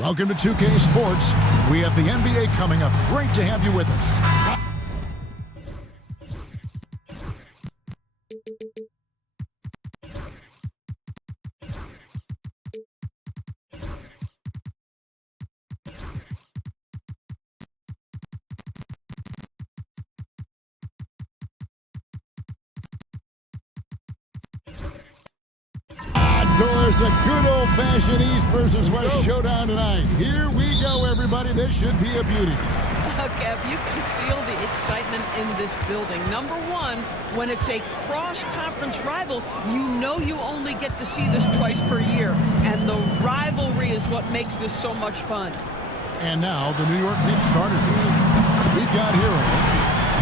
Welcome to 2K Sports. We have the NBA coming up. Great to have you with us. There's a good old-fashioned East versus West showdown tonight. Here we go, everybody. This should be a beauty. Kev, you can feel the excitement in this building. Number one, when it's a cross-conference rival, you know you only get to see this twice per year. And the rivalry is what makes this so much fun. And now the New York Knicks starters. We've got Hero.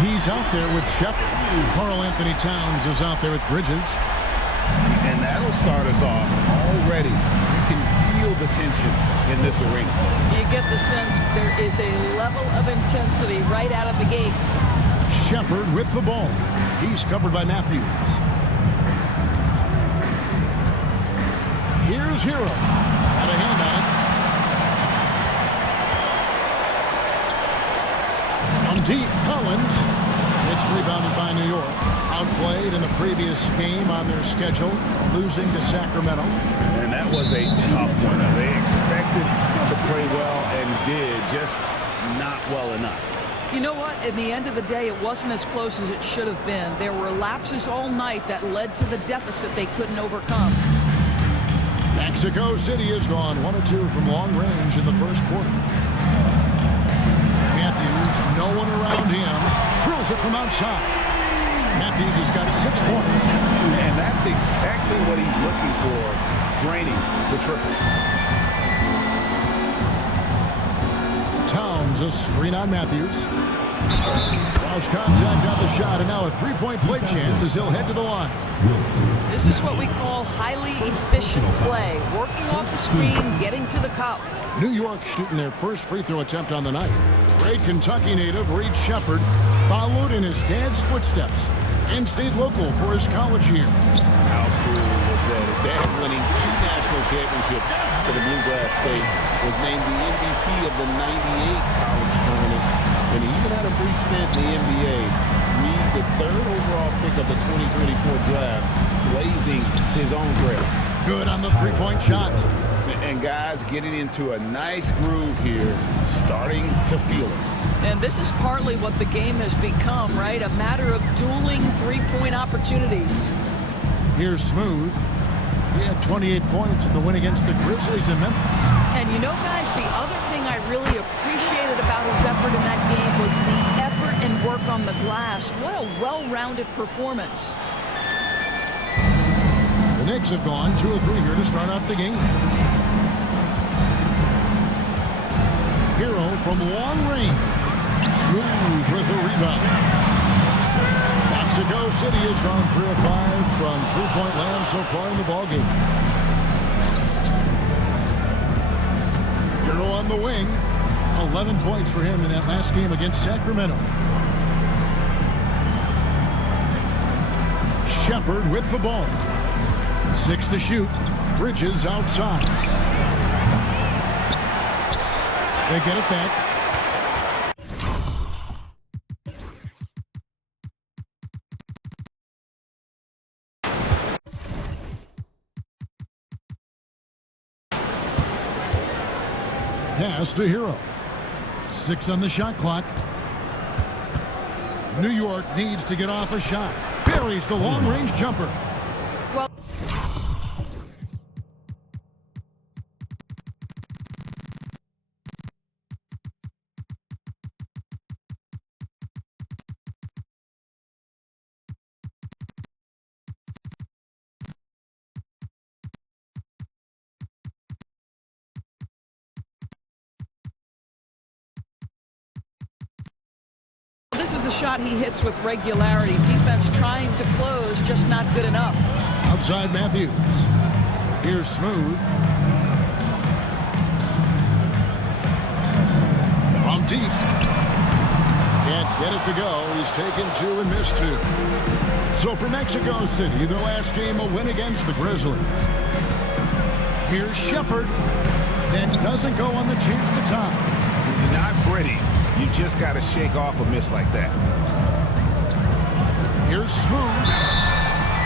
He's out there with Shepard. Karl Anthony Towns is out there with Bridges. And that'll start us off already. You can feel the tension in this arena. You get the sense there is a level of intensity right out of the gates. Shepard with the ball. He's covered by Matthews. Here's Hero. Got a hand on it. On deep, Collins. It's rebounded by New York. Outplayed in the previous game on their schedule, losing to Sacramento. And that was a tough one. They expected to play well and did, just not well enough. You know what? In the end of the day, it wasn't as close as it should have been. There were lapses all night that led to the deficit they couldn't overcome. Mexico City has gone 1 of 2 from long range in the first quarter. Matthews, no one around him, drills it from outside. Matthews has got 6 points. And that's exactly what he's looking for, draining the triple. Towns, a screen on Matthews. Lost contact on the shot, and now a three-point play chance as he'll head to the line. This is what we call highly efficient play. Working off the screen, getting to the cup. New York shooting their first free throw attempt on the night. Great Kentucky native Reed Shepard followed in his dad's footsteps and stayed local for his college years. How cool was that? His dad winning 2 national championships for the Bluegrass State, was named the MVP of the '98 college tournament, and he even had a brief stint in the NBA. Reed, the 3rd overall pick of the 2024 draft, blazing his own trail. Good on the three-point shot. And guys getting into a nice groove here, starting to feel it. And this is partly what the game has become, right? A matter of dueling three-point opportunities. Here's Smooth. He had 28 points in the win against the Grizzlies in Memphis. And you know, guys, the other thing I really appreciated about his effort in that game was the effort and work on the glass. What a well-rounded performance. The Knicks have gone 2 of 3 here to start out the game. Hero from long range. Smooth with the rebound. Mexico City has gone 3 of 5 from three-point land so far in the ballgame. Hero on the wing. 11 points for him in that last game against Sacramento. Shepard with the ball. 6 to shoot. Bridges outside. They get it back. Pass to Hero. 6 on the shot clock. New York needs to get off a shot. Buries the long-range jumper. Well, this is the shot he hits with regularity. Defense trying to close, just not good enough. Outside Matthews. Here's Smooth. From deep. Can't get it to go. He's taken 2 and missed 2. So for Mexico City, the last game a win against the Grizzlies. Here's Shepard. that doesn't go on the chance to tie. You're not pretty. You just got to shake off a miss like that. Here's Smooth.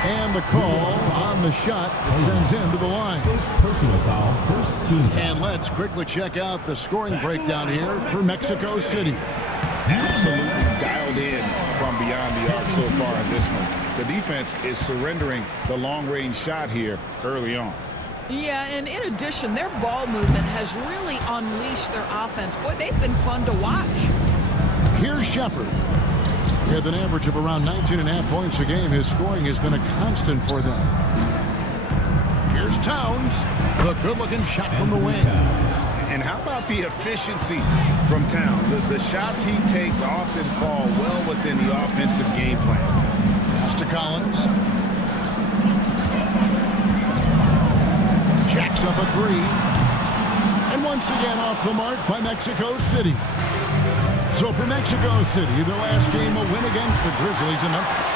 And the call on the shot that sends him to the line. First personal foul, first team. And let's quickly check out the scoring breakdown here for Mexico City. Absolutely dialed in from beyond the arc so far in this one. The defense is surrendering the long-range shot here early on. Yeah, and in addition, their ball movement has really unleashed their offense. Boy, they've been fun to watch. Here's Shepard. With an average of around 19.5 points a game, his scoring has been a constant for them. Here's Towns. A good-looking shot from the wing. And how about the efficiency from Towns? The shots he takes often fall well within the offensive game plan. Pass to Collins. Jacks up a three. And once again off the mark by Mexico City. So for Mexico City, their last game, a win against the Grizzlies in Memphis.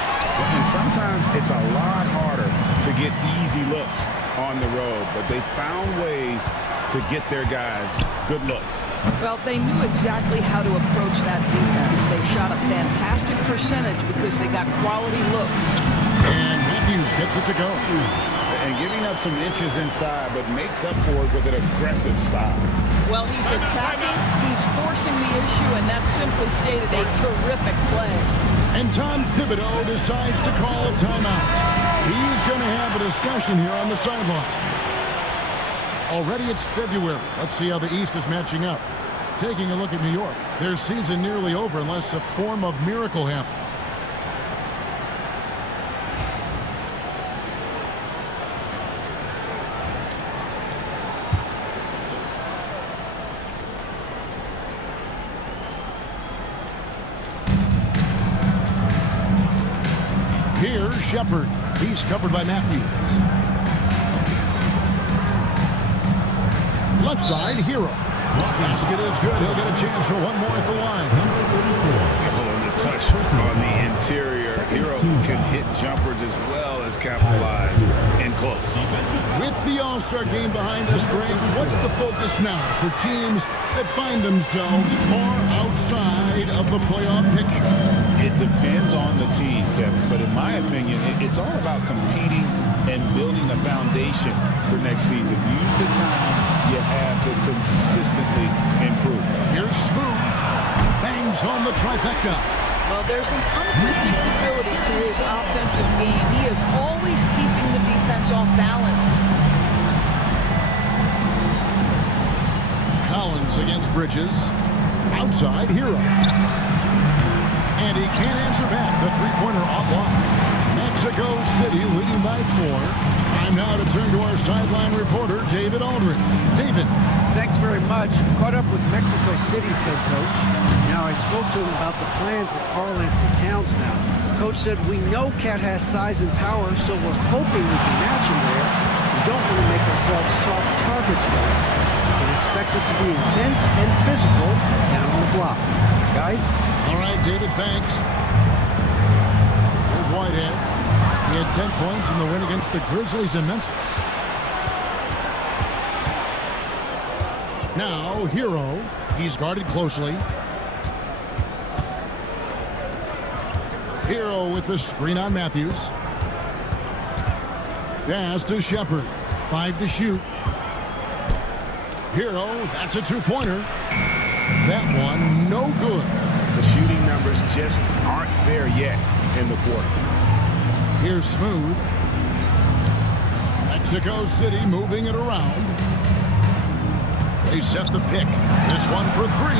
And sometimes it's a lot harder to get easy looks on the road, but they found ways to get their guys good looks. Well, they knew exactly how to approach that defense. They shot a fantastic percentage because they got quality looks. And Matthews gets it to go. And giving up some inches inside, but makes up for it with an aggressive style. Well, he's attacking, he's forcing the issue, and that's simply stated a terrific play. And Tom Thibodeau decides to call a timeout. He's going to have a discussion here on the sideline. Already it's February. Let's see how the East is matching up. Taking a look at New York. Their season nearly over unless a form of miracle happens. Here's Shepard. He's covered by Matthews. Left side, Hero. Basket is good. He'll get a chance for one more at the line. And the touch on the interior. Hero can hit jumpers as well as capitalize and close. With the All-Star game behind us, Greg, what's the focus now for teams that find themselves far outside of the playoff picture? It depends on the team, Kevin, but in my opinion, it's all about competing and building a foundation for next season. Use the time you have to consistently improve. Here's Smooth. Bangs home the trifecta. Well, there's an unpredictability to his offensive game. He is always keeping the defense off balance. Collins against Bridges. Outside, Hero. And he can't answer back. The three-pointer offline. Mexico City leading by 4. Time now to turn to our sideline reporter, David Aldridge. David. Thanks very much. Caught up with Mexico City's head coach. Now, I spoke to him about the plan for Karl Anthony Towns now. Coach said, we know Cat has size and power, so we're hoping we can match him there. We don't want to make ourselves soft targets for him. We can expect it to be intense and physical down on the block. Guys? All right, David, thanks. Here's Whitehead. He had 10 points in the win against the Grizzlies in Memphis. Now, Hero. He's guarded closely. Hero with the screen on Matthews. Pass to Shepard. 5 to shoot. Hero, that's a two-pointer. That one, no good. The shooting numbers just aren't there yet in the quarter. Here's Smooth. Mexico City moving it around. They set the pick. This one for 3.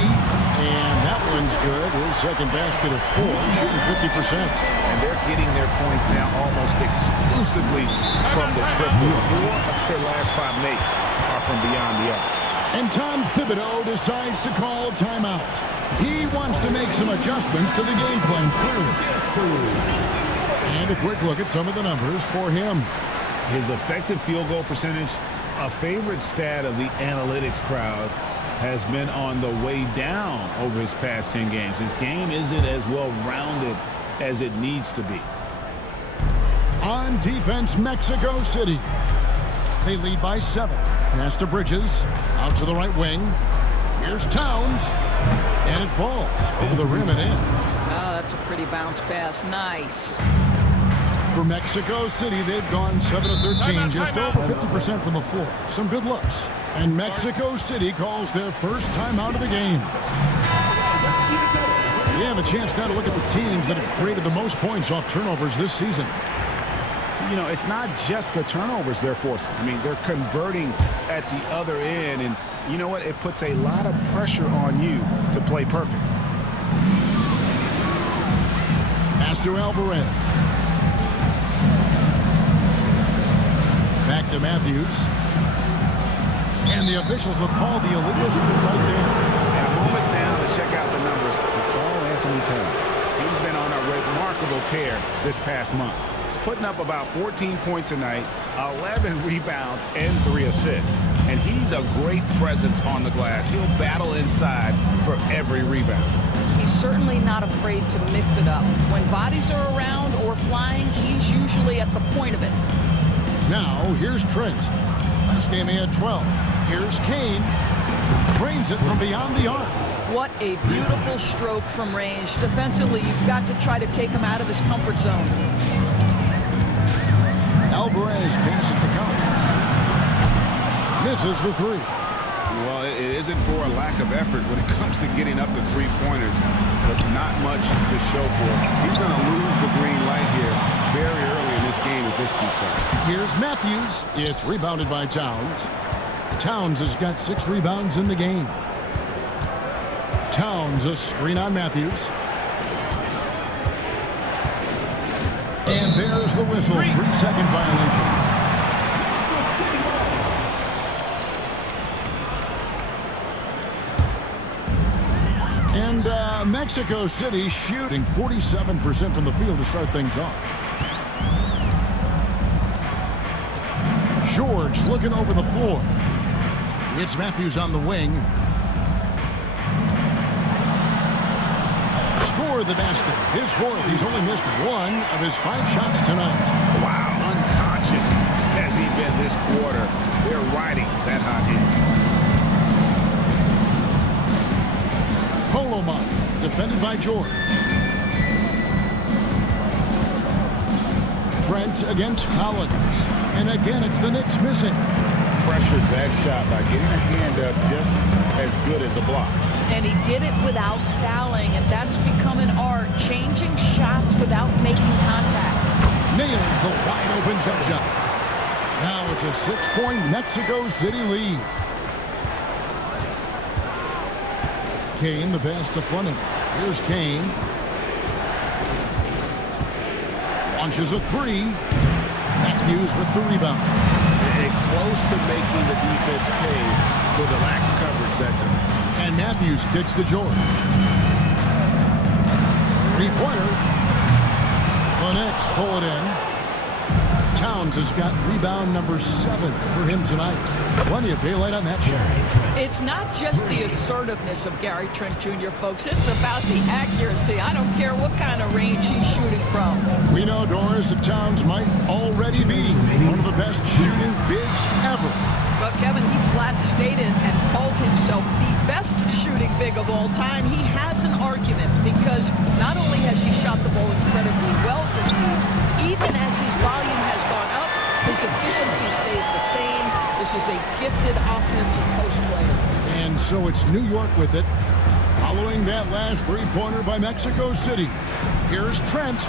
And that one's good. His second basket of 4, shooting 50%. And they're getting their points now almost exclusively from the triple. 4 of their last 5 makes are from beyond the arc. And Tom Thibodeau decides to call timeout. He wants to make some adjustments to the game plan, clearly. And a quick look at some of the numbers for him. His effective field goal percentage, a favorite stat of the analytics crowd, has been on the way down over his past 10 games. His game isn't as well-rounded as it needs to be. On defense, Mexico City. They lead by 7. Pass to Bridges. Out to the right wing. Here's Towns. And it falls over the rim and in. Oh, that's a pretty bounce pass. Nice. For Mexico City, they've gone 7 of 13, just over 50% from the floor. Some good looks. And Mexico City calls their first time out of the game. We have a chance now to look at the teams that have created the most points off turnovers this season. You know, it's not just the turnovers they're forcing. I mean, they're converting at the other end, and you know what? It puts a lot of pressure on you to play perfect. Pass to Alvarez. Back to Matthews. And the officials will call the illegal scoop right there. And a moment's down to check out the numbers for Carl Anthony Towns. He's been on a remarkable tear this past month. He's putting up about 14 points a night, 11 rebounds, and 3 assists. And he's a great presence on the glass. He'll battle inside for every rebound. He's certainly not afraid to mix it up. When bodies are around or flying, he's usually at the point of it. Now, here's Trent. Last game he had 12. Here's Kane. Drains it from beyond the arc. What a beautiful stroke from range. Defensively, you've got to try to take him out of his comfort zone. Alvarez passes it to Collins. Misses the three. Well, it isn't for a lack of effort when it comes to getting up to three-pointers, but not much to show for it. He's going to lose the green light here very early in this game if this keeps up. Here's Matthews. It's rebounded by Towns. Towns has got 6 rebounds in the game. Towns, a screen on Matthews. And there's the whistle. 3-second violation. And Mexico City shooting 47% from the field to start things off. George looking over the floor. It's Matthews on the wing. Score the basket. His 4th. He's only missed 1 of his 5 shots tonight. Wow, unconscious has he been this quarter. They're riding that hot hand. Coloma, defended by George. Trent against Collins. And again, it's the Knicks missing. Pressured that shot by getting a hand up just as good as a block. And he did it without fouling, and that's become an art, changing shots without making contact. Nails the wide-open jump shot. Now it's a 6-point Mexico City lead. Kane, the pass to Fleming. Here's Kane. Launches a 3. Matthews with the rebound. And close to making the defense pay for the lax coverage that time. And Matthews kicks to George. 3-pointer. The Knicks pull it in. Towns has got rebound number 7 for him tonight. Plenty of daylight on that shot. It's not just the assertiveness of Gary Trent Jr., folks. It's about the accuracy. I don't care what kind of range he's shooting from. We know, Doris, that Towns might already be one of the best shooting bigs ever. But Kevin, he flat stated and called himself the best shooting big of all time. He has an argument because not only has he shot the ball incredibly well for the team, even as his volume has gone up, his efficiency stays the same. This is a gifted offensive post player. And so it's New York with it, following that last 3-pointer by Mexico City. Here's Trent.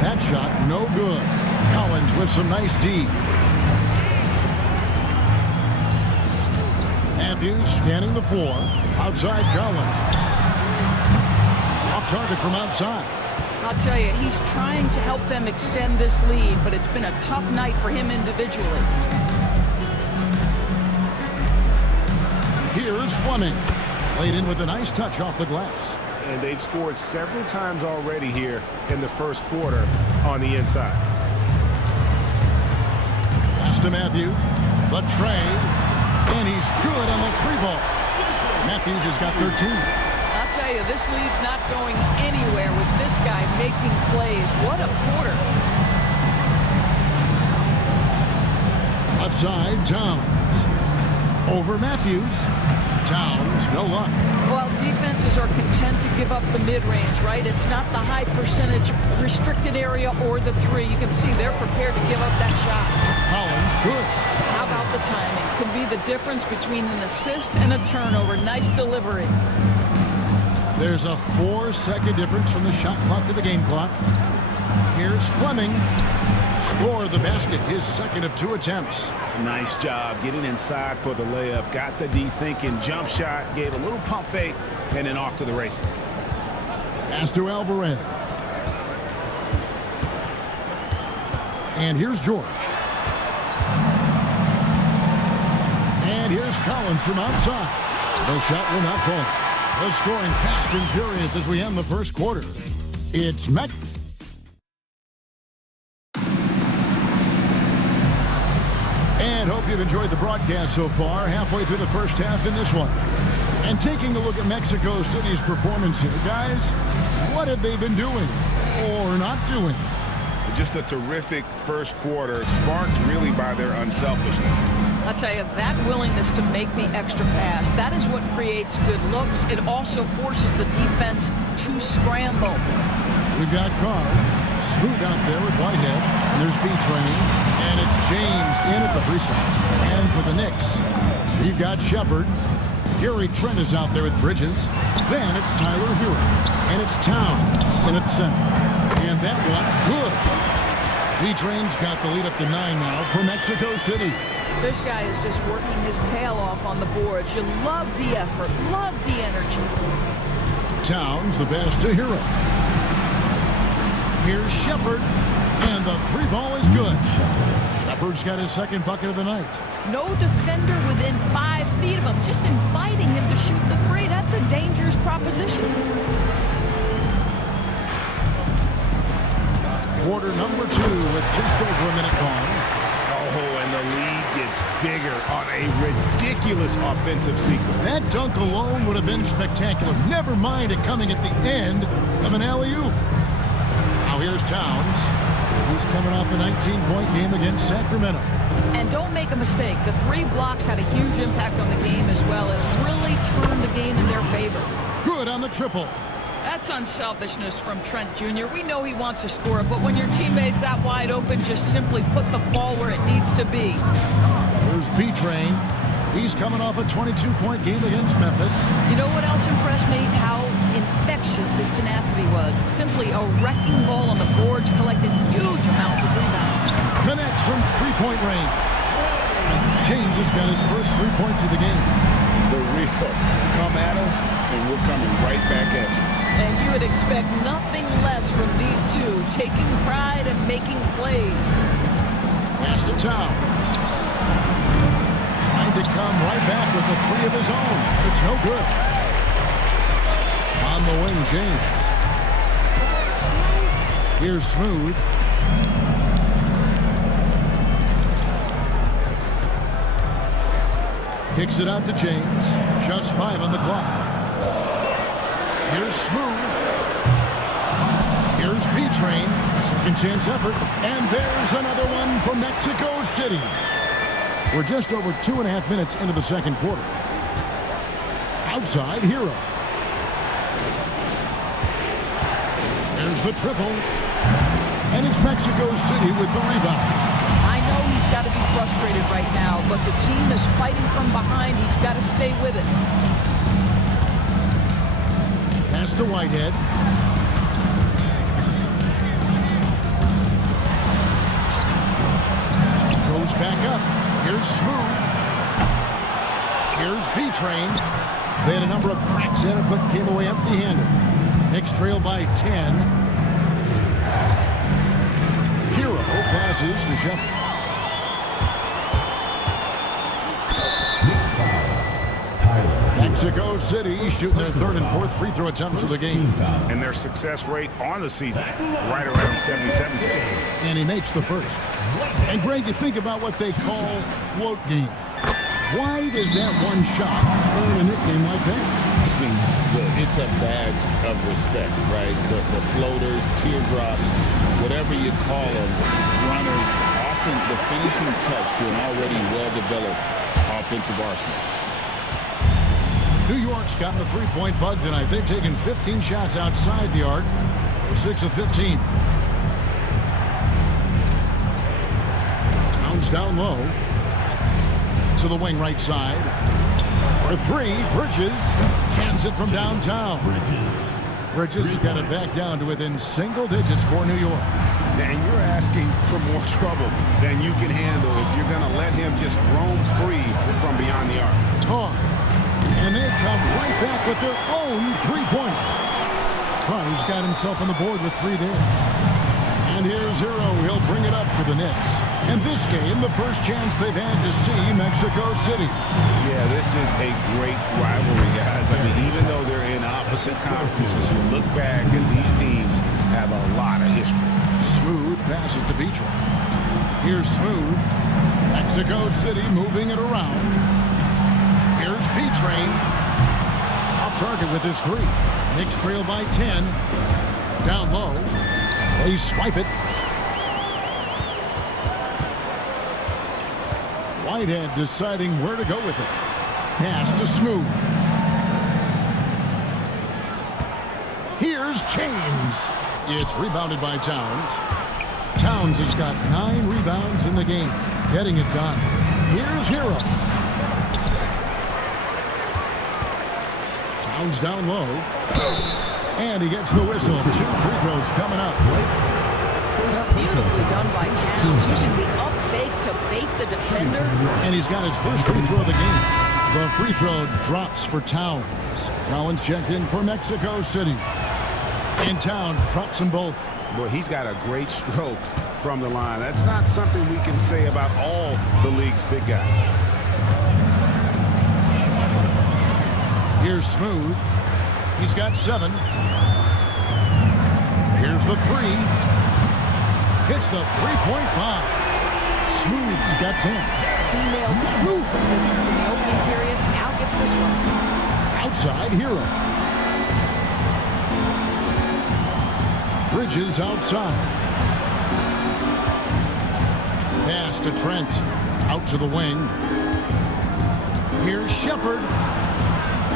That shot, no good. Collins with some nice D. Matthews scanning the floor. Outside Collins. Off target from outside. I'll tell you, he's trying to help them extend this lead, but it's been a tough night for him individually. Here's Fleming. Laid in with a nice touch off the glass. And they've scored several times already here in the first quarter on the inside. Pass to Matthews. The tray. And he's good on the 3-ball. Matthews has got 13. I'll tell you, this lead's not going anywhere with this guy making plays. What a quarter. Left side, Towns. Over Matthews. Towns, no luck. Well, defenses are content to give up the mid-range, right? It's not the high percentage restricted area or the three. You can see they're prepared to give up that shot. Collins, good. How about the timing? Could be the difference between an assist and a turnover. Nice delivery. There's a 4-second difference from the shot clock to the game clock. Here's Fleming. Score the basket, his second of 2 attempts. Nice job getting inside for the layup. Got the D thinking, jump shot, gave a little pump fake, and then off to the races. Pass to Alvarez. And here's George. And here's Collins from outside. The shot will not fall. The scoring fast and furious as we end the first quarter. It's Met. And hope you've enjoyed the broadcast so far. Halfway through the first half in this one. And taking a look at Mexico City's performance here. Guys, what have they been doing or not doing? Just a terrific first quarter, sparked really by their unselfishness. I'll tell you, that willingness to make the extra pass, that is what creates good looks. It also forces the defense to scramble. We've got Carr. Smooth out there with Whitehead. And there's B-Train. And it's James in at the free side. And for the Knicks, we've got Shepard. Gary Trent is out there with Bridges. Then it's Tyler Hero. And it's Towns in at center. And that one, good. B-Train's got the lead up to 9 now for Mexico City. This guy is just working his tail off on the boards. You love the effort, love the energy. Towns, the pass to Hero. Here's Shepard, and the 3-ball is good. Shepard's got his second bucket of the night. No defender within 5 feet of him, just inviting him to shoot the 3. That's a dangerous proposition. Quarter number 2 with just over a minute gone. Oh, and the lead gets bigger on a ridiculous offensive sequence. That dunk alone would have been spectacular. Never mind it coming at the end of an alley-oop. Now here's Towns. He's coming off a 19-point game against Sacramento. And don't make a mistake, the 3 blocks had a huge impact on the game as well. It really turned the game in their favor. Good on the triple. That's unselfishness from Trent Jr. We know he wants to score, but when your teammate's that wide open, just simply put the ball where it needs to be. Here's B-Train. He's coming off a 22-point game against Memphis. You know what else impressed me? How infectious his tenacity was. Simply a wrecking ball on the boards, collected huge amounts of rebounds. Connects from 3-point range. James has got his first 3 points of the game. The real come at us, and we're coming right back at you. And you would expect nothing less from these two, taking pride and making plays. Pass to Towns. Trying to come right back with the 3 of his own. It's no good. On the wing, James. Here's Smooth. Kicks it out to James. Just 5 on the clock. Here's Smooth. Here's B-Train. Second chance effort. And there's another one for Mexico City. We're just over 2.5 minutes into the second quarter. Outside, Hero. There's the triple. And it's Mexico City with the rebound. I know he's got to be frustrated right now, but the team is fighting from behind. He's got to stay with it. Pass to Whitehead. Goes back up. Here's Smooth. Here's B-Train. They had a number of cracks in it, but came away empty-handed. Knicks trail by 10. Hero passes to Shepard. Mexico City shooting their 3rd and 4th free throw attempts of the game. And their success rate on the season, right around 77%. And he makes the first. And Greg, you think about what they call float game. Why does that one shot earn a nickname like that? I mean, it's a badge of respect, right? The floaters, teardrops, whatever you call them, runners off the the finishing touch to an already well-developed offensive arsenal. New York's gotten the three-point bug tonight. They've taken 15 shots outside the arc. They're 6 of 15. Towns down low. To the wing right side. For three, Bridges cans it from downtown. Bridges has got it back down to within single digits for New York. And you're asking for more trouble than you can handle if you're going to let him just roam free from beyond the arc. Carr. And they come right back with their own three-pointer. Carr's got himself on the board with three there. And here's Hero. He'll bring it up for the Knicks. And this game, the first chance they've had to see Mexico City. Yeah, this is a great rivalry, guys. I mean, even though they're in opposite conferences, you look back and these teams have a lot of history. Smooth passes to Beecher. Here's Smooth. Mexico City moving it around. Here's P-Train. Off target with his three. Knicks trail by 10. Down low. They swipe it. Whitehead deciding where to go with it. Pass to Smooth. Here's Chains. It's rebounded by Towns. Towns has got 9 rebounds in the game. Getting it done. Here's Hero. Towns down low. And he gets the whistle. 2 free throws coming up. Beautifully done by Towns, using the up fake to bait the defender. And he's got his first free throw of the game. The free throw drops for Towns. Collins checked in for Mexico City. And Towns drops them both. Boy, he's got a great stroke from the line. That's not something we can say about all the league's big guys. Here's Smooth. He's got 7. Here's the 3. Hits the three-point bomb. Smooth's got 10. He nailed 2 from distance in the opening period. Now gets this one. Outside, Hero. Bridges outside. Pass to Trent. Out to the wing. Here's Shepard.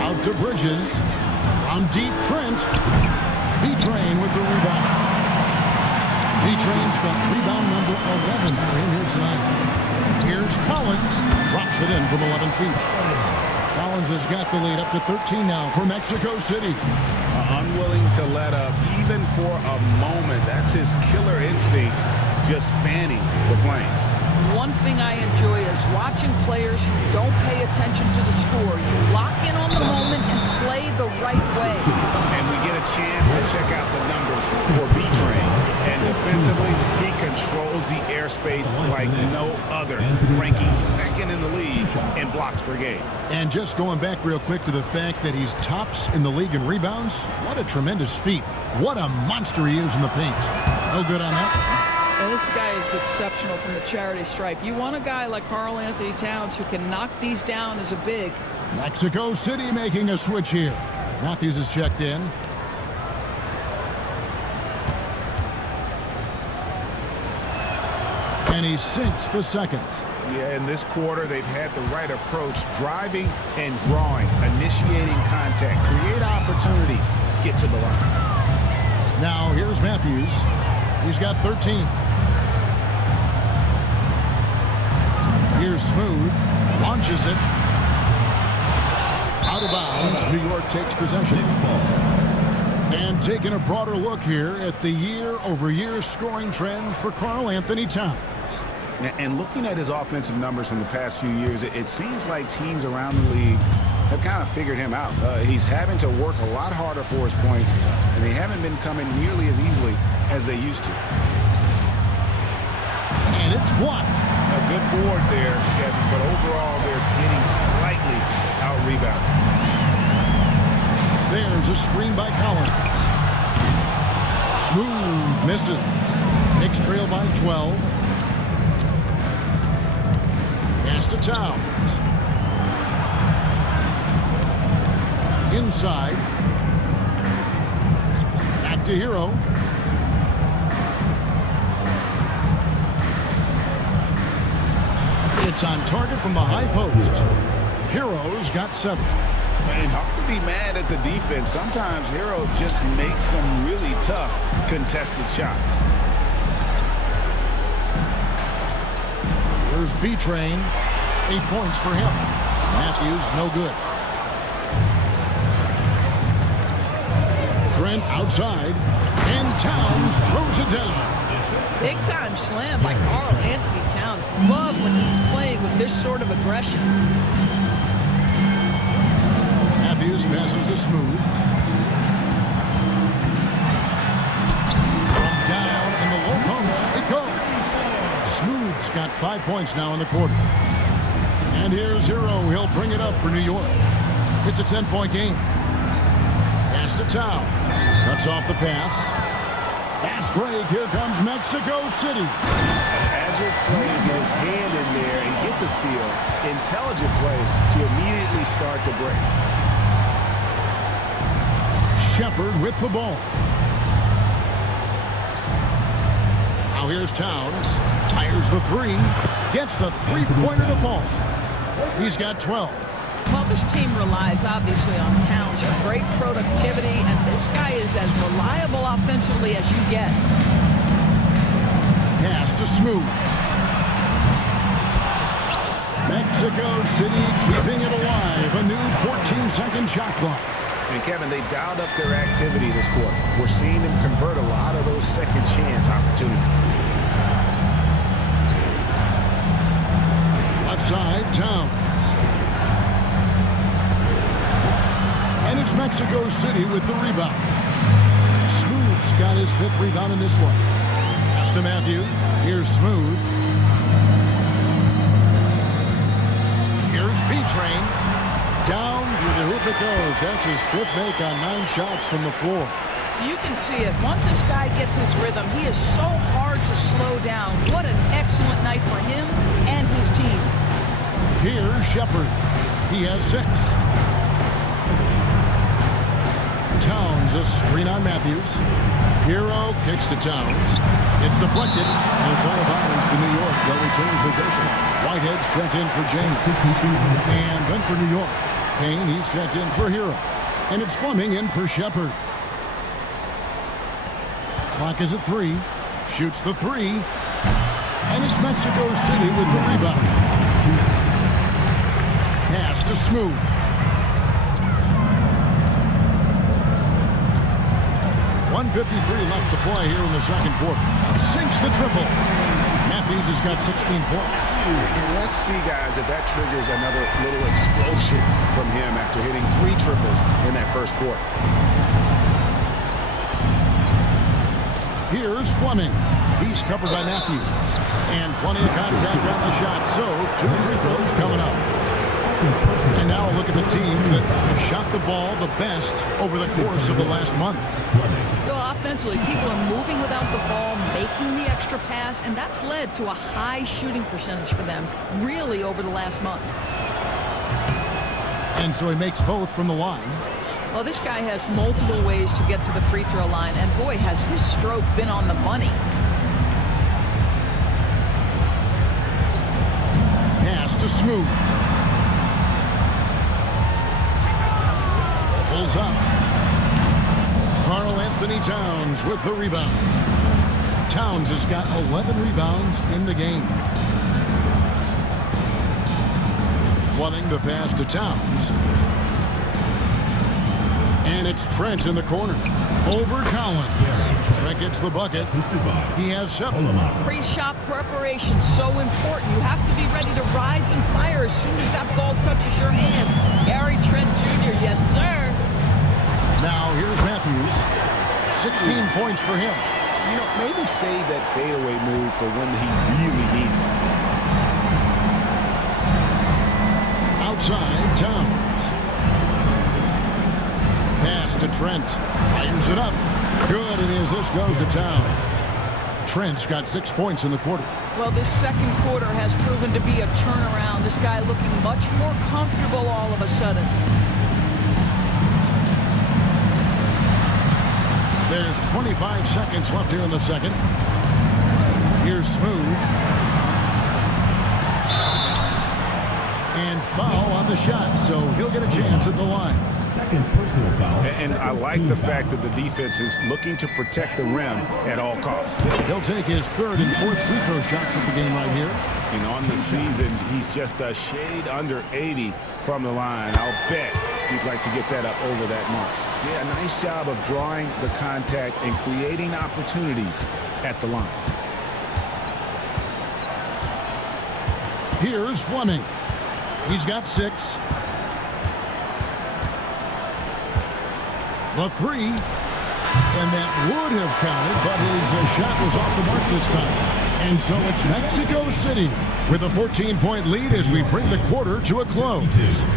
Out to Bridges. From deep, Trent. B-Train with the rebound. B-Train's got rebound number 11 for him here tonight. Here's Collins. Drops it in from 11 feet. Collins has got the lead up to 13 now for Mexico City. Unwilling to let up even for a moment. That's his killer instinct, just fanning the flames. One thing I enjoy is watching players who don't pay attention to the score. You lock in on the moment and play the right way. And we get a chance to check out the numbers for B-Train. And defensively, he controls the airspace like no other, ranking 2nd in the league in blocks per game. And just going back real quick to the fact that he's tops in the league in rebounds, what a tremendous feat. What a monster he is in the paint. No good on that. And this guy is exceptional from the charity stripe. You want a guy like Karl Anthony Towns who can knock these down as a big. Mexico City making a switch here. Matthews is checked in. And he sinks the second. Yeah, in this quarter, they've had the right approach, driving and drawing, initiating contact, create opportunities, get to the line. Now here's Matthews. He's got 13. Here's Smooth. Launches it. Out of bounds. New York takes possession. And taking a broader look here at the year-over-year scoring trend for Karl Anthony Towns. And looking at his offensive numbers from the past few years, it seems like teams around the league have kind of figured him out. He's having to work a lot harder for his points, and they haven't been coming nearly as easily as they used to. And it's blocked. A good board there, Kevin, but overall they're getting slightly out-rebounded. There's a screen by Collins. Smooth misses. Knicks trail by 12. Pass to Towns. Inside. Back to Hero. It's on target from the high post. Hero's got 7. And hard to be mad at the defense. Sometimes Hero just makes some really tough contested shots. Here's B-Train. 8 points for him. Matthews, no good. Trent outside. And Towns throws it down. Big time slam by Karl Anthony Towns. Love when he's playing with this sort of aggression. Matthews passes to Smooth. From down in the low post, it goes. Smooth's got 5 points now in the quarter. And here's Hero. He'll bring it up for New York. It's a 10-point game. Pass to Towns. Cuts off the pass. Fast break. Here comes Mexico City. Agile play to get his hand in there and get the steal. Intelligent play to immediately start the break. Shepard with the ball. Now here's Towns. Fires the 3. Gets the three-pointer to fall. He's got 12. Well, this team relies obviously on Towns for great productivity, and this guy is as reliable offensively as you get. Pass to Smooth. Mexico City keeping it alive. A new 14-second shot clock. And Kevin, they dialed up their activity this quarter. We're seeing them convert a lot of those second chance opportunities. Left side, Towns. And it's Mexico City with the rebound. Smooth's got his 5th rebound in this one. Pass to Matthews. Here's Smooth. Here's B-Train. Down through the hoop it goes. That's his 5th make on 9 shots from the floor. You can see it. Once this guy gets his rhythm, he is so hard to slow down. What an excellent night for him and his team. Here's Shepard. He has 6. Towns, a screen on Matthews. Hero kicks to Towns. It's deflected, and it's out of bounds to New York. They'll return possession. Whitehead's checked in for James. And then for New York. Kane, he's checked in for Hero. And it's Fleming in for Shepard. Clock is at 3. Shoots the 3. And it's Mexico City with the rebound. Pass to Smooth. .153 left to play here in the second quarter. Sinks the triple. Matthews has got 16 points. Let's see, guys, if that triggers another little explosion from him after hitting 3 triples in that first quarter. Here's Fleming. He's covered by Matthews. And plenty of contact on the shot. So, 2 free throws coming up. And now look at the teams that have shot the ball the best over the course of the last month. Well, offensively, people are moving without the ball, making the extra pass, and that's led to a high shooting percentage for them, really, over the last month. And so he makes both from the line. Well, this guy has multiple ways to get to the free throw line, and boy, has his stroke been on the money. Pass to Smooth. Pulls up. Karl Anthony Towns with the rebound. Towns has got 11 rebounds in the game. Fleming the pass to Towns. And it's Trent in the corner. Over Collins. Trent gets the bucket. He has 7. Pre-shot preparation, so important. You have to be ready to rise and fire as soon as that ball touches your hands. Gary Trent Jr., yes, sir. Now here's Matthews. 16 points for him. You know, maybe save that fadeaway move for when he really needs it. Outside, Towns. Pass to Trent. Fires it up. Good, and as this goes to Towns. Trent's got 6 points in the quarter. Well, this second quarter has proven to be a turnaround. This guy looking much more comfortable all of a sudden. There's 25 seconds left here in the second. Here's Smooth. And foul on the shot, so he'll get a chance at the line. Second personal foul. And I like the fact that the defense is looking to protect the rim at all costs. He'll take his third and fourth free throw shots at the game right here. And on the season, he's just a shade under 80 from the line. I'll bet he'd like to get that up over that mark. Yeah, nice job of drawing the contact and creating opportunities at the line. Here's Fleming. He's got 6. The 3. And that would have counted, but his shot was off the mark this time. And so it's Mexico City with a 14-point lead as we bring the quarter to a close.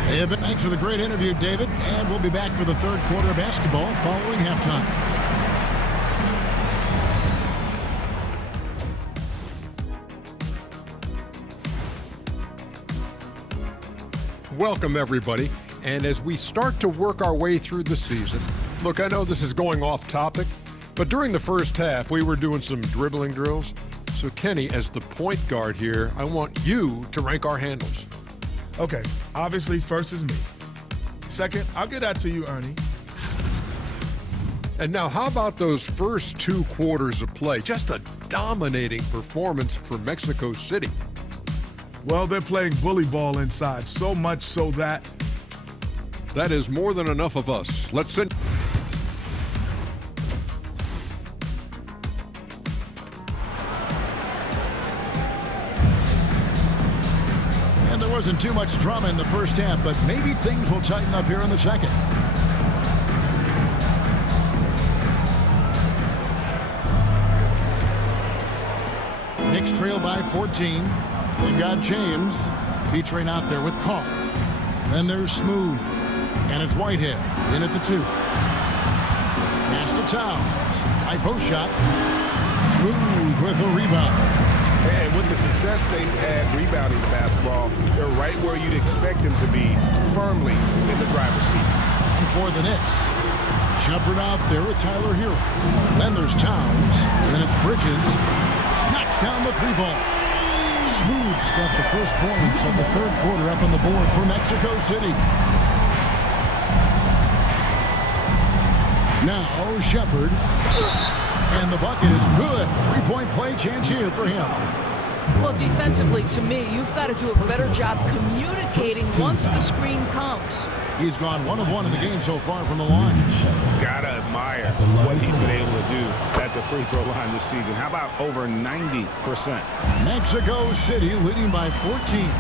Hey, thanks for the great interview, David. And we'll be back for the third quarter of basketball following halftime. Welcome, everybody. And as we start to work our way through the season, look, I know this is going off topic, but during the first half, we were doing some dribbling drills. So, Kenny, as the point guard here, I want you to rank our handles. Okay, obviously, first is me. Second, I'll get that to you, Ernie. And now, how about those first 2 quarters of play? Just a dominating performance for Mexico City. Well, they're playing bully ball inside, so much so that... That is more than enough of us. Let's send... And there wasn't too much drama in the first half, but maybe things will tighten up here in the second. Knicks trail by 14. They've got James featuring out there with Carr. Then there's Smooth. And it's Whitehead in at the 2. Pass to Towns. High post shot. Smooth with a rebound. And with the success they've had rebounding the basketball, they're right where you'd expect them to be, firmly in the driver's seat. And for the Knicks, Shepard out there with Tyler Hero. Then there's Towns. And it's Bridges. Knocks down the 3-ball. Smooth's got the first points of the third quarter up on the board for Mexico City. Now Shepard. And the bucket is good. 3-point play chance here for him. Well, defensively, to me, you've got to do a better job communicating once the screen comes. He's gone 1 of 1 in the game so far from the line. Gotta admire what he's been able to do at the free throw line this season. How about over 90%? Mexico City leading by 14.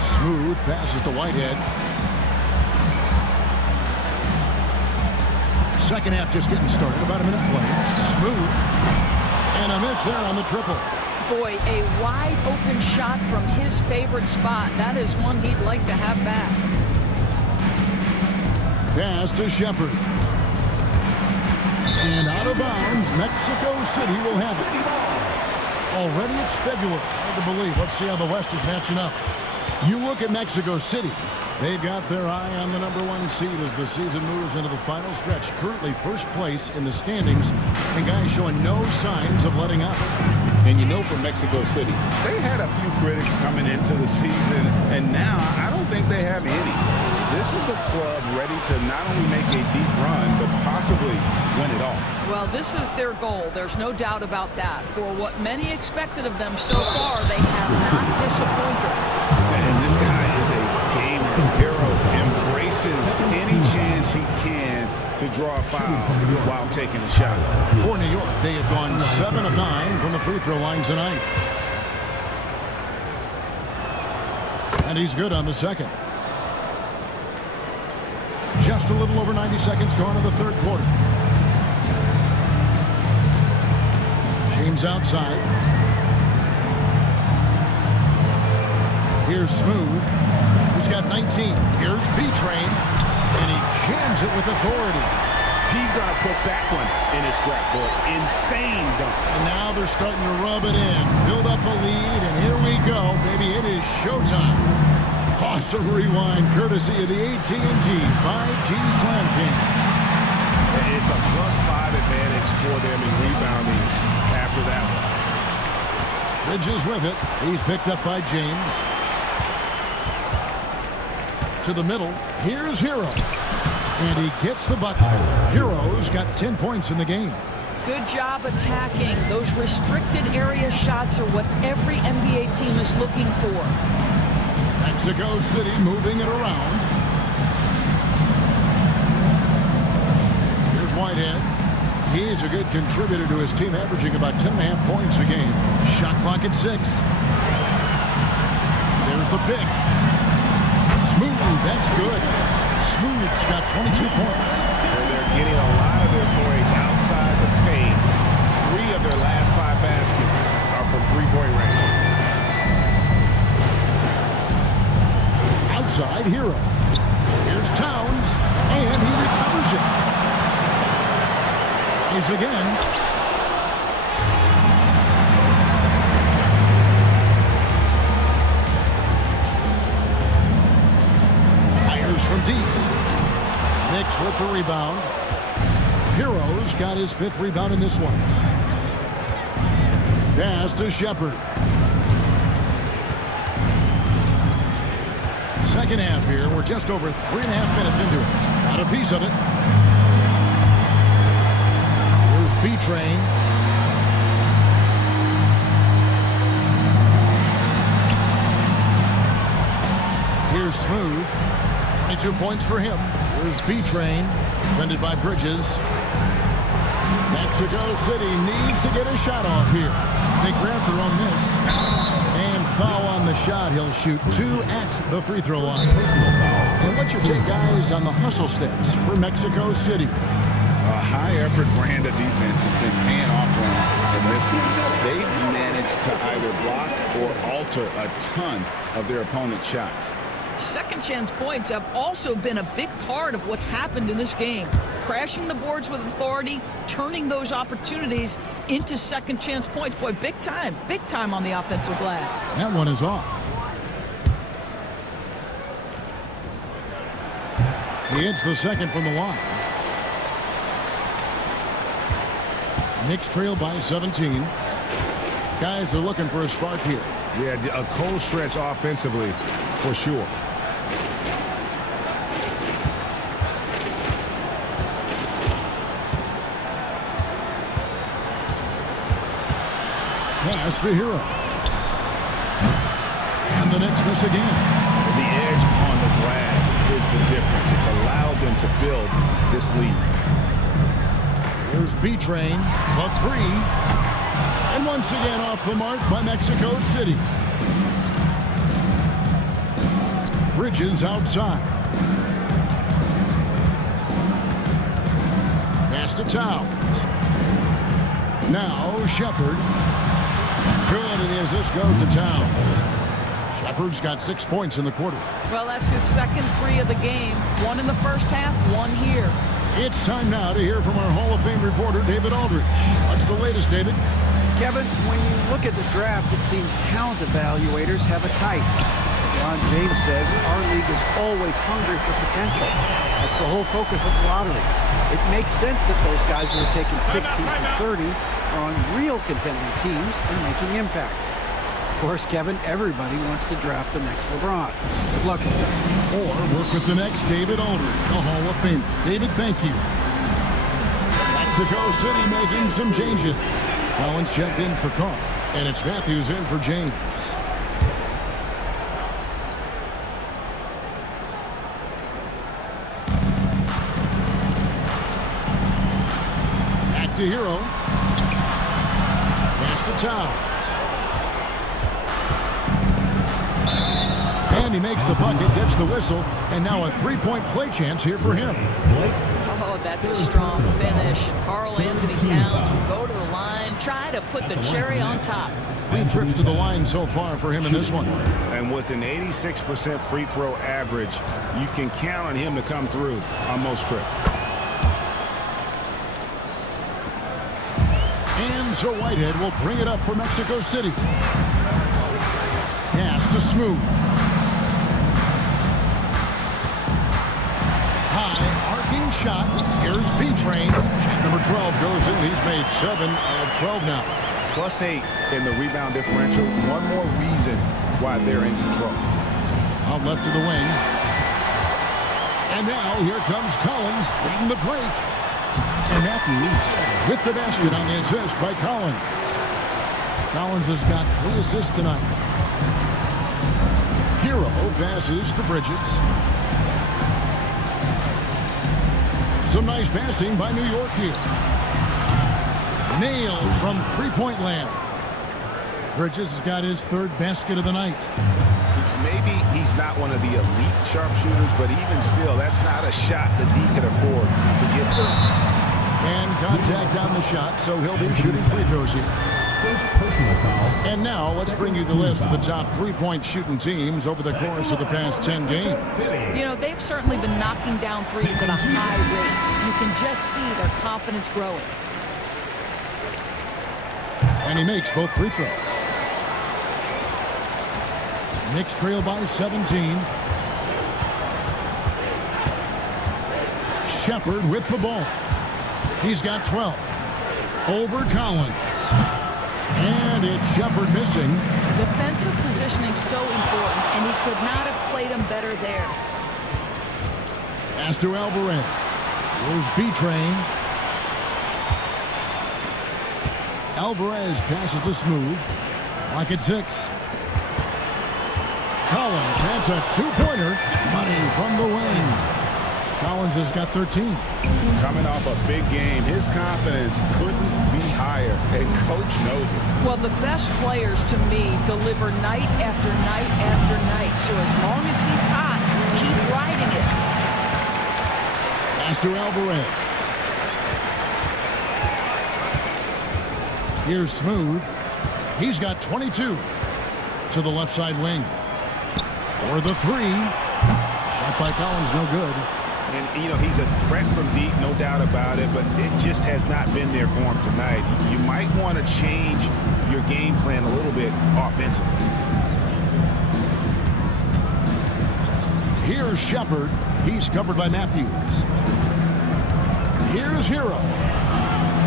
Smooth passes to Whitehead. Second half just getting started. About a minute play. Smooth. And a miss there on the triple. Boy, a wide open shot from his favorite spot. That is one he'd like to have back. Pass to Shepard. And out of bounds, Mexico City will have it. Already it's February. Hard to believe. Let's see how the West is matching up. You look at Mexico City. They've got their eye on the #1 seed as the season moves into the final stretch. Currently first place in the standings, and guys showing no signs of letting up. And you know, for Mexico City, they had a few critics coming into the season, and now I don't think they have any. This is a club ready to not only make a deep run, but possibly win it all. Well, this is their goal. There's no doubt about that. For what many expected of them so far, they have not disappointed. And this guy is a game hero, embraces any chance he can to draw a foul while taking a shot. For New York, they have gone 7 of 9 from the free throw line tonight. And he's good on the second. Just a little over 90 seconds gone in the third quarter. James outside. Here's Smooth. He's got 19. Here's B-Train. And he jams it with authority. He's going to put that one in his scrapbook. Insane dunk. And now they're starting to rub it in. Build up a lead, and here we go, baby. It is showtime. Awesome rewind, courtesy of the AT&T 5G Slam King. It's a +5 advantage for them in rebounding after that one. Bridges with it. He's picked up by James. To the middle. Here's Hero. And he gets the bucket. Hero's got 10 points in the game. Good job attacking. Those restricted area shots are what every NBA team is looking for. Mexico City moving it around. Here's Whitehead. He's a good contributor to his team, averaging about 10.5 points a game. Shot clock at 6. There's the pick. Smooth, that's good. Smooth's got 22 points. They're getting a lot of their points outside the paint. 3 of their last 5 baskets are from three-point range. Outside Hero. Here's Towns, and he recovers it. Tries again. Fires from deep. Knicks with the rebound. Hero's got his 5th rebound in this one. Pass to Shepard. Second half here. We're just over 3.5 minutes into it. Got a piece of it. Here's B-Train. Here's Smooth. 22 points for him. Here's B-Train. Defended by Bridges. Mexico City needs to get a shot off here. They grab their own miss. And foul on the shot. He'll shoot 2 at the free throw line. And what's your take, guys, on the hustle stats for Mexico City? A high-effort brand of defense has been paying off for them in this one. They've managed to either block or alter a ton of their opponent's shots. Second chance points have also been a big part of what's happened in this game. Crashing the boards with authority, turning those opportunities into second chance points. Boy, big time on the offensive glass. That one is off. He hits the second from the line. Knicks trail by 17. Guys are looking for a spark here. Yeah, a cold stretch offensively, for sure. Pass to Hero. And the Knicks miss again. The edge on the glass is the difference. It's allowed them to build this lead. Here's B-Train, the 3. And once again off the mark by Mexico City. Bridges outside. Pass to Towns. Now Shepard. Good, and as this goes to Towns. Shepard's got 6 points in the quarter. Well, that's his second 3 of the game. 1 in the first half, 1 here. It's time now to hear from our Hall of Fame reporter, David Aldridge. What's the latest, David? Kevin, when you look at the draft, it seems talent evaluators have a type. Ron James says our league is always hungry for potential. That's the whole focus of the lottery. It makes sense that those guys who are taken 16 to 30 are on real contending teams and making impacts. Of course, Kevin, everybody wants to draft the next LeBron. Good luck with that. Or work with the next David Aldridge, the Hall of Fame. David, thank you. Mexico City making some changes. Collins checked in for Carr, and it's Matthews in for James. Back to Hero. Pass to Towns. And he makes the bucket, gets the whistle, and now a 3-point play chance here for him. Oh, that's a strong finish. And Karl Anthony Towns will go to the line, try to put the cherry on top. 3 trips to the line so far for him in this one. And with an 86% free throw average, you can count on him to come through on most trips. And so Whitehead will bring it up for Mexico City. Pass to Smooth. Shot. Here's B-Train. Shot number 12 goes in. He's made 7 of 12 now. +8 in the rebound differential. One more reason why they're in control. Out left to the wing. And now here comes Collins leading the break. And Matthews with the basket on the assist by Collins. Collins has got 3 assists tonight. Hero passes to Bridges. Some nice passing by New York here. Nailed from three-point land. Bridges has got his 3rd basket of the night. Maybe he's not one of the elite sharpshooters, but even still, that's not a shot that he can afford to give them. And contact on the shot, so he'll be shooting free throws here. First personal foul. And now let's bring you the list of the top 3-point shooting teams over the course of the past 10 games. You know, they've certainly been knocking down threes at a high rate. You can just see their confidence growing. And he makes both free throws. Knicks trail by 17. Shepard with the ball. He's got 12. Over Collins. And it's Shepard missing. Defensive positioning so important, and he could not have played him better there. Pass to Alvarez. Here's B-Train. Alvarez passes to Smooth. Lock at 6. Collins, that's a 2-pointer. Money from the wing. Collins has got 13. Coming off a big game, his confidence couldn't be higher, and coach knows it. Well, the best players, to me, deliver night after night after night. So as long as he's hot, keep riding it. Pass to Alvarez. Here's Smooth. He's got 22. To the left side wing. For the 3. Shot by Collins, no good. And, you know, he's a threat from deep, no doubt about it, but it just has not been there for him tonight. You might want to change your game plan a little bit offensively. Here's Shepard. He's covered by Matthews. Here's Hero.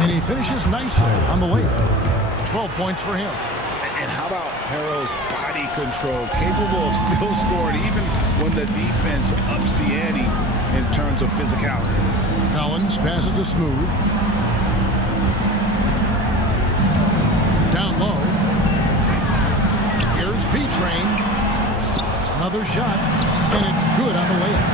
And he finishes nicely on the layup. 12 points for him. And how about Harrell's body control, capable of still scoring even when the defense ups the ante in terms of physicality. Collins passes to Smooth. Down low. Here's B-Train. Another shot, and it's good on the layup.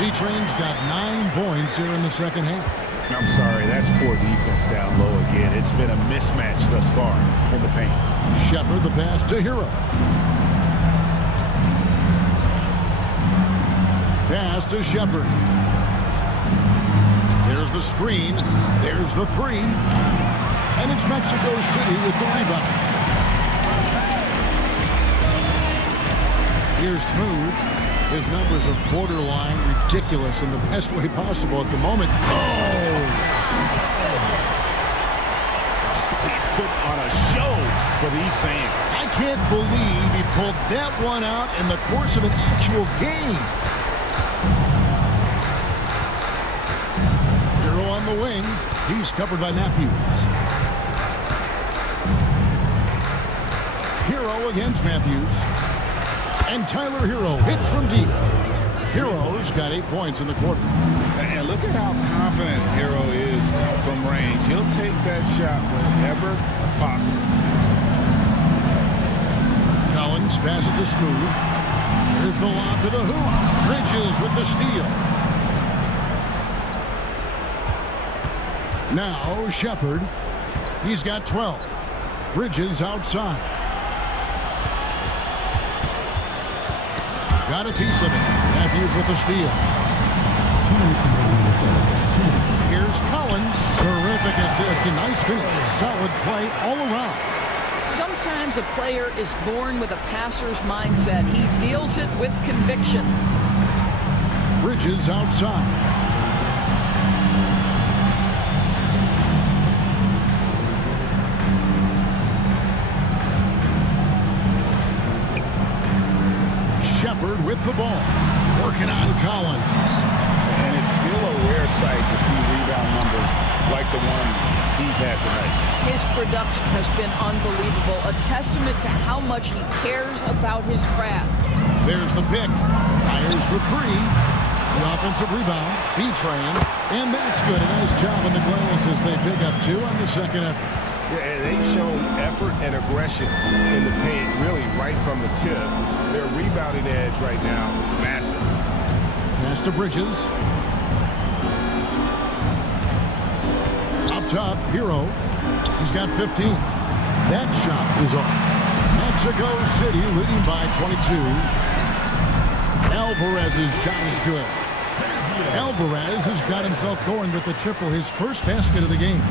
B-Train's got 9 points here in the second half. I'm sorry, that's poor defense down low again. It's been a mismatch thus far in the paint. Shepard the pass to Hero. Pass to Shepard. There's the screen. There's the 3. And it's Mexico City with the rebound. Here's Smooth. His numbers are borderline ridiculous in the best way possible at the moment. Oh! He's put on a show for these fans. I can't believe he pulled that one out in the course of an actual game. Hero on the wing. He's covered by Matthews. Hero against Matthews. And Tyler Hero hits from deep. Hero's got 8 points in the quarter. And look at how confident Hero is from range. He'll take that shot whenever possible. Collins passes to Smooth. Here's the lob to the hoop. Bridges with the steal. Now Shepard. He's got 12. Bridges outside. Got a piece of it. Matthews with the steal. Here's Collins. Terrific assist. A nice finish. Solid play all around. Sometimes a player is born with a passer's mindset. He deals it with conviction. Bridges outside. Shepard with the ball. Working on Collins. And it's still a rare sight to see rebound numbers like the ones he's had tonight. His production has been unbelievable, a testament to how much he cares about his craft. There's the pick. Fires for 3. The offensive rebound. B-Train. And that's good. A nice job on the glass as they pick up 2 on the second effort. Yeah, and they've shown effort and aggression in the paint, really right from the tip. Their rebounding edge right now, massive. Pass to Bridges. Up top, Hero. He's got 15. That shot is off. Mexico City leading by 22. Alvarez's shot is good. Alvarez has got himself going with the triple, his first basket of the game.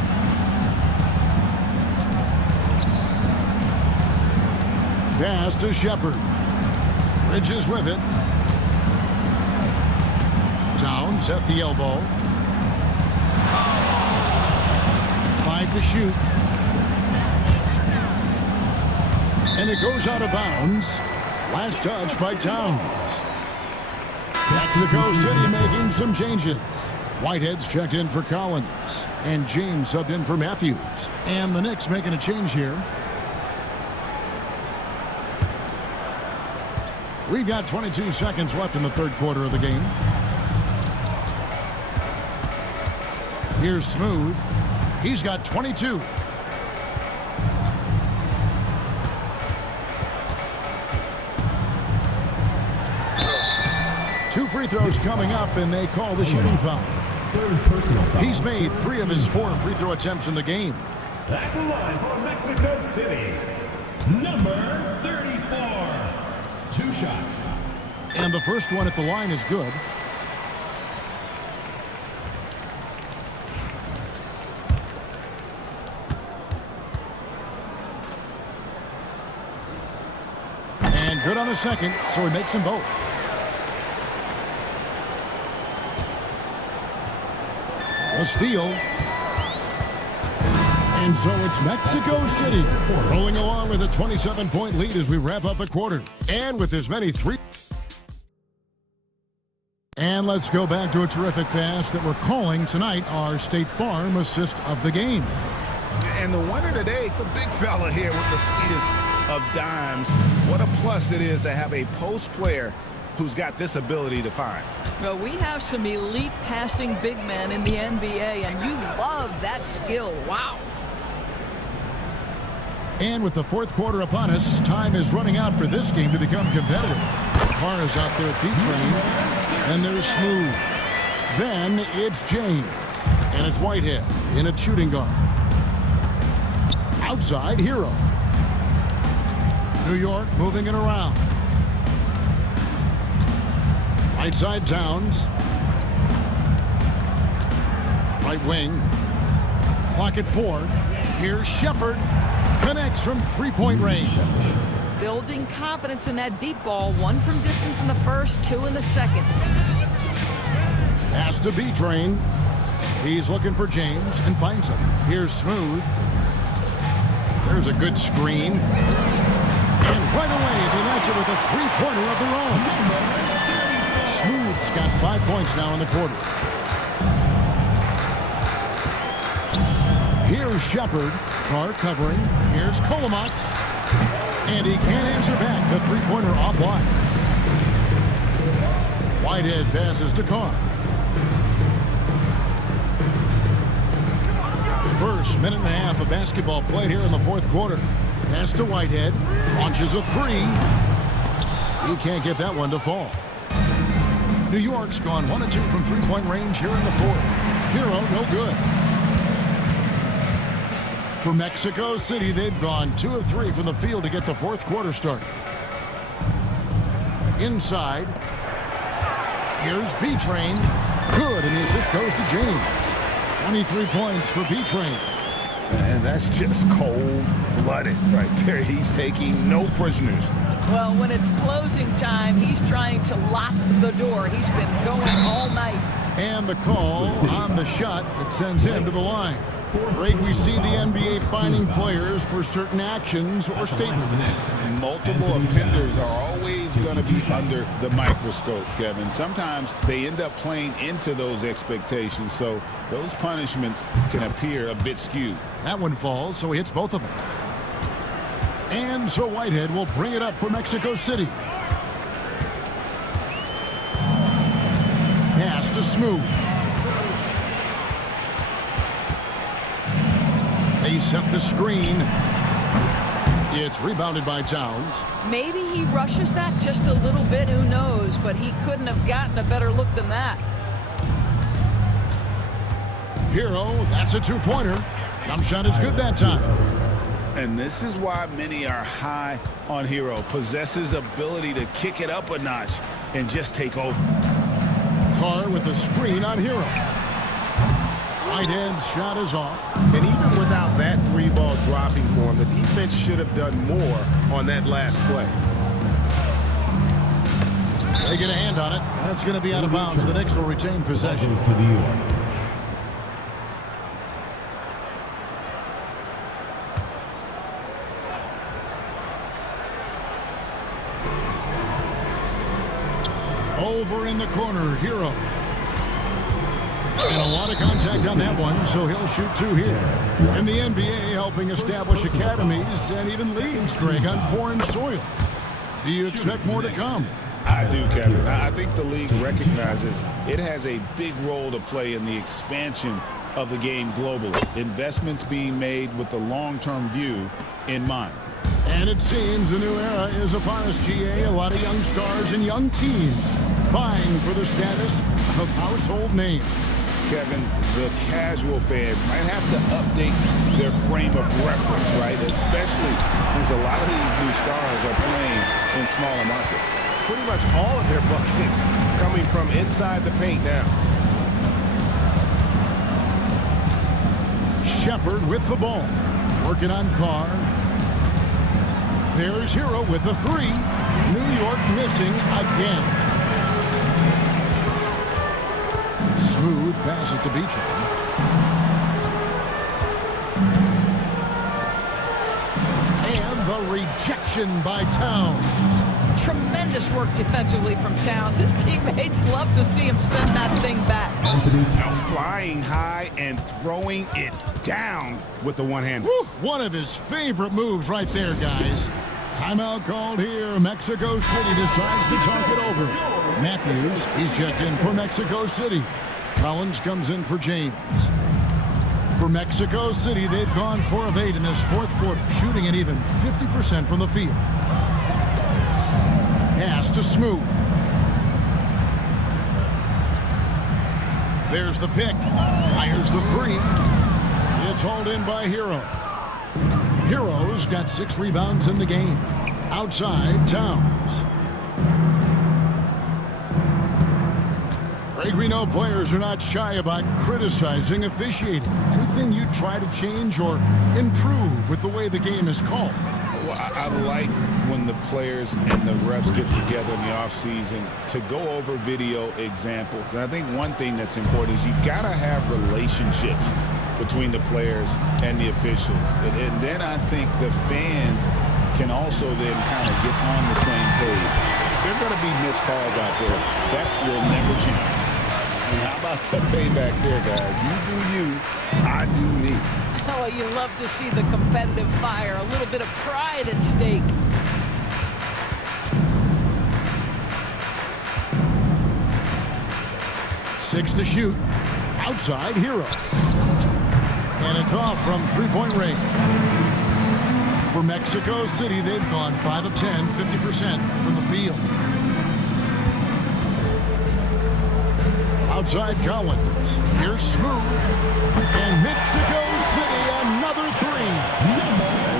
Pass to Shepard. Bridges with it. Towns at the elbow. 5 to shoot. And it goes out of bounds. Last touch by Towns. Mexico City making some changes. Whitehead's checked in for Collins. And James subbed in for Matthews. And the Knicks making a change here. We've got 22 seconds left in the third quarter of the game. Here's Smooth. He's got 22. Two free throws coming up, and they call the shooting foul. Third personal foul. He's made 3 of his 4 free throw attempts in the game. At the line for Mexico City, number 34. 2 shots. And the first one at the line is good. And good on the second, so he makes them both. A steal. And so it's Mexico City rolling along with a 27-point lead as we wrap up the quarter. And with as many 3. And let's go back to a terrific pass that we're calling tonight our State Farm assist of the game. And the winner today, the big fella here with the sweetest of dimes. What a plus it is to have a post player who's got this ability to find. Well, we have some elite passing big men in the NBA, and you love that skill. Wow. And with the fourth quarter upon us, time is running out for this game to become competitive. Carr is out there at B-Train, and there's Smooth. Then it's James, and it's Whitehead in a shooting guard. Outside, Hero. New York moving it around. Right side, Towns. Right wing. Clock at 4. Here's Shepard. Connects from three-point range. Building confidence in that deep ball. 1 from distance in the first, 2 in the second. Pass to B-Train. He's looking for James and finds him. Here's Smooth. There's a good screen. And right away, they match it with a three-pointer of their own. Smooth's got 5 points now in the quarter. Here's Shepard. Carr covering. Here's Kolomak. And he can't answer back. The three-pointer offline. Whitehead passes to Carr. First minute and a half of basketball played here in the fourth quarter. Pass to Whitehead. Launches a 3. He can't get that one to fall. New York's gone 1 of 2 from three-point range here in the fourth. Hero, no good. For Mexico City, they've gone 2 of 3 from the field to get the fourth quarter started. Inside. Here's B-Train. Good, and the assist goes to James. 23 points for B-Train. And that's just cold-blooded right there. He's taking no prisoners. Well, when it's closing time, he's trying to lock the door. He's been going all night. And the call on the shot that sends him to the line. Greg, we see the NBA fining players for certain actions or statements. Multiple offenders are always going to be under the microscope, Kevin. Sometimes they end up playing into those expectations, so those punishments can appear a bit skewed. That one falls, so he hits both of them. And so Whitehead will bring it up for Mexico City. to Smooth. They set the screen. It's rebounded by Towns. Maybe he rushes that just a little bit, who knows, but he couldn't have gotten a better look than that. Hero, that's a two-pointer. Jump shot is good that time. And this is why many are high on Hero. Possesses ability to kick it up a notch and just take over. Carr with the screen on Hero. Right end shot is off. And even without that three-ball dropping for him, the defense should have done more on that last play. They get a hand on it. That's going to be out of bounds. The Knicks will retain possession. To New York. Over in the corner, Hero. And a lot of contact on that one, so he'll shoot two here. In the NBA, helping establish academies and even leagues, Greg, on foreign soil. Do you expect more to come? I do, Kevin. I think the league recognizes it has a big role to play in the expansion of the game globally. Investments being made with the long-term view in mind. And it seems a new era is upon us, GA. A lot of young stars and young teams vying for the status of household names. Kevin, the casual fans might have to update their frame of reference, right? Especially since a lot of these new stars are playing in smaller markets. Pretty much all of their buckets coming from inside the paint now. Shepard with the ball. Working on Carr. There's Hero with the three. New York missing again. Smooth passes to Beacham. And the rejection by Towns. Tremendous work defensively from Towns. His teammates love to see him send that thing back. Now flying high and throwing it down with the one-hander. One of his favorite moves right there, guys. Timeout called here. Mexico City decides to talk it over. Matthews, he's checked in for Mexico City. Collins comes in for James. For Mexico City, they've gone 4 of 8 in this fourth quarter, shooting at even 50% from the field. Pass to Smooth. There's the pick. Fires the three. It's hauled in by Hero. Hero's got 6 rebounds in the game. Outside, Towns. Greg, we know players are not shy about criticizing officiating. Anything you try to change or improve with the way the game is called? Well, I like when the players and the refs get together in the offseason to go over video examples. And I think one thing that's important is you got to have relationships between the players and the officials. And then I think the fans can also then kind of get on the same page. There are going to be missed calls out there. That will never change. And how about the payback there, guys? You do you, I do me. Oh, you love to see the competitive fire. A little bit of pride at stake. Six to shoot. Outside, Hero. And it's off from three-point range. For Mexico City, they've gone 5 of 10, 50% from the field. Outside Collins. Here's Smooth. And Mexico City, another three.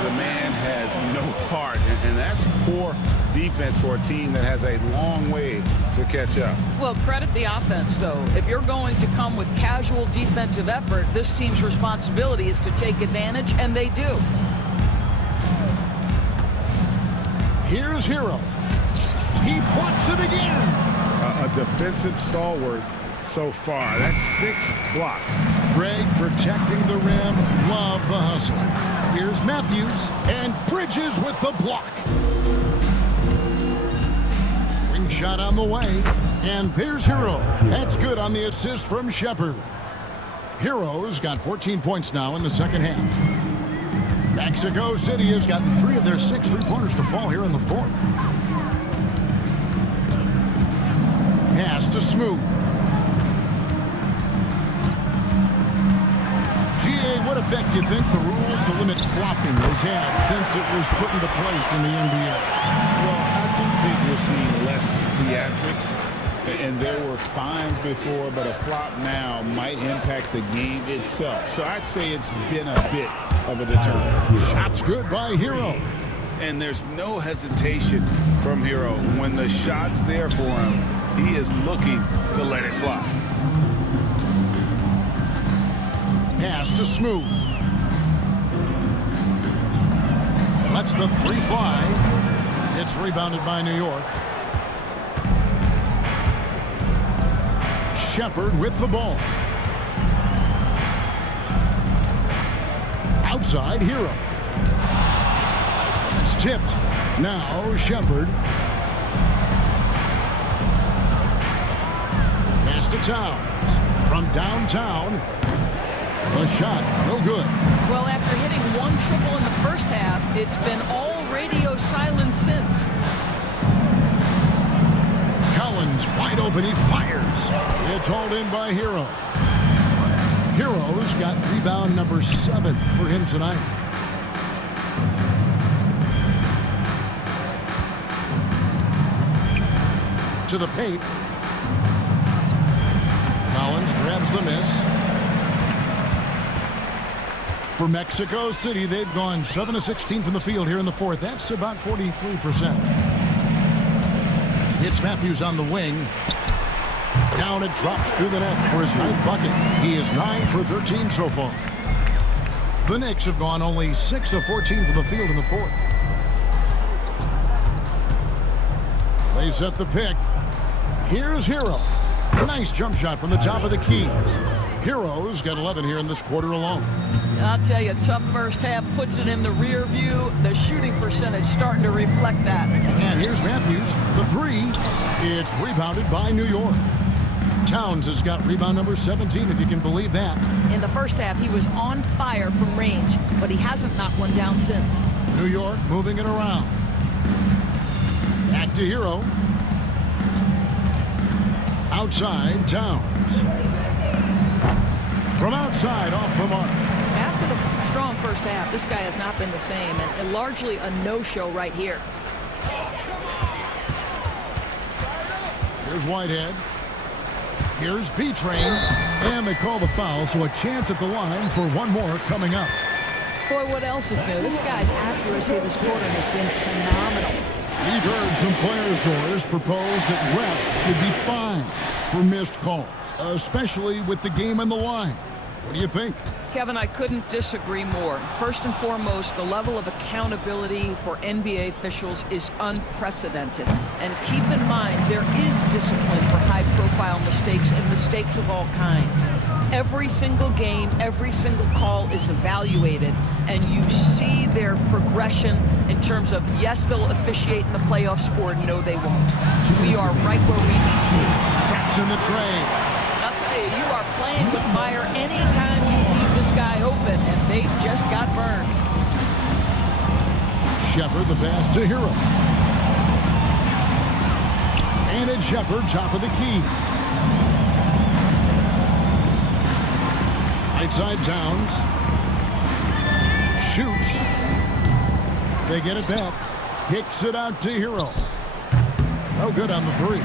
The man has no heart, and that's poor defense for a team that has a long way to catch up. Well, credit the offense, though. If you're going to come with casual defensive effort, this team's responsibility is to take advantage, and they do. Here's Hero. He blocks it again. A defensive stalwart so far. That's 6 blocks. Greg protecting the rim. Love the hustle. Here's Matthews. And Bridges with the block. Ring shot on the way. And there's Hero. That's good on the assist from Shepard. Hero's got 14 points now in the second half. Mexico City has gotten 3 of their 6 three-pointers to fall here in the fourth. Pass to Smooth. effect do you think the rule to limit flopping has had since it was put into place in the NBA? Well, I do think we're seeing less theatrics. And there were fines before, but a flop now might impact the game itself. So I'd say it's been a bit of a deterrent. Shot's good by Hero. And there's no hesitation from Hero. When the shot's there for him, he is looking to let it fly. Pass to Smooth. Lets the three fly. It's rebounded by New York. Shepard with the ball. Outside, Hero. It's tipped. Now, Shepard. Pass to Towns. From downtown. The shot, no good. Well, after hitting one triple in the first half, it's been all radio silence since. Collins wide open, he fires. It's hauled in by Hero. Hero's got rebound number 7 for him tonight. To the paint. Collins grabs the miss. For Mexico City, they've gone 7 of 16 from the field here in the fourth. That's about 43%. It's Matthews on the wing. Down it drops through the net for his 9th bucket. He is 9 for 13 so far. The Knicks have gone only 6 of 14 from the field in the fourth. They set the pick. Here's Hero. Nice jump shot from the top of the key. Hero's got 11 here in this quarter alone. I'll tell you, tough first half puts it in the rear view. The shooting percentage starting to reflect that. And here's Matthews. The three. It's rebounded by New York. Towns has got rebound number 17, if you can believe that. In the first half, he was on fire from range, but he hasn't knocked one down since. New York moving it around. Back to Hero. Outside, Towns. From outside, off the mark. After the strong first half, this guy has not been the same, and largely a no-show right here. Here's Whitehead. Here's B-Train. And they call the foul, so a chance at the line for one more coming up. Boy, what else is new? This guy's accuracy this quarter has been phenomenal. We've heard some players' doors propose that refs should be fined for missed calls, especially with the game on the line. What do you think? Kevin, I couldn't disagree more. First and foremost, the level of accountability for NBA officials is unprecedented. And keep in mind, there is discipline for high-profile mistakes and mistakes of all kinds. Every single game, every single call is evaluated, and you see their progression in terms of, yes, they'll officiate in the playoffs, or no, they won't. We are right where we need to be. Traps in the tray. I'll tell you, you are playing with fire anytime you leave this guy open, and they just got burned. Shepard, the pass to Hero. And it's Shepard, top of the key. Right side, Towns. Shoots. They get it back. Kicks it out to Hero. No good on the three.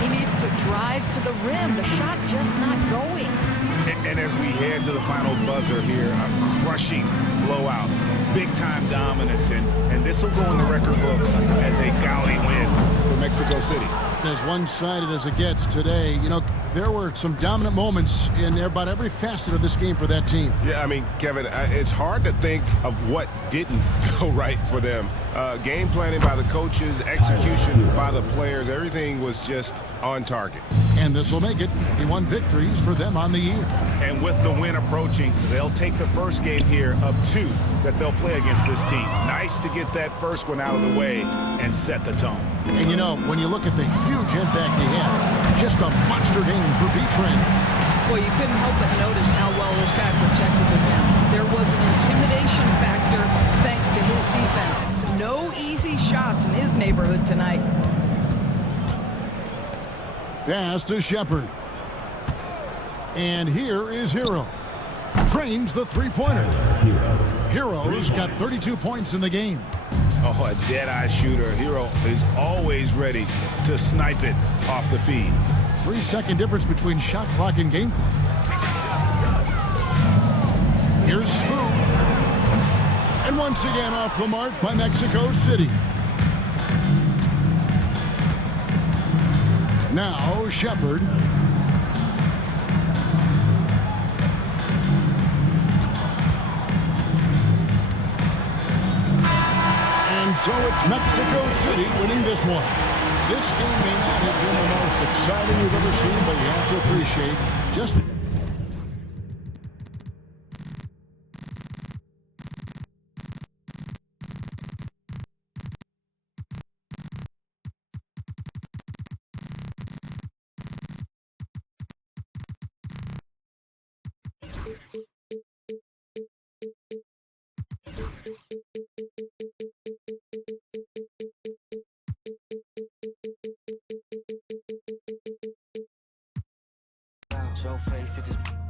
He needs to drive to the rim. The shot just not going. And as we head to the final buzzer here, a crushing blowout. Big-time dominance, and this will go in the record books as a gaudy win for Mexico City. As one-sided as it gets today, you know, there were some dominant moments in about every facet of this game for that team. Yeah, I mean, Kevin, it's hard to think of what didn't go right for them. Game planning by the coaches, execution by the players, everything was just on target. And this will make it 51 victories for them on the year. And with the win approaching, they'll take the first game here of 2 that they'll play against this team. Nice to get that first one out of the way and set the tone. And you know, when you look at the huge impact he had, just a monster game for B-Train. Well, you couldn't help but notice how well this guy protected the rim. There was an intimidation factor thanks to his defense. No easy shots in his neighborhood tonight. Pass to Shepard. And here is Hero. Drains the three-pointer. Hero's got 32 points in the game. Oh, a dead-eye shooter. Hero is always ready to snipe it off the feed. 3-second difference between shot clock and game clock. Here's Smooth. And once again off the mark by Mexico City. Now Shepard. And so it's Mexico City winning this one. This game may not have been the most exciting we've ever seen, but you have to appreciate just... So face if it's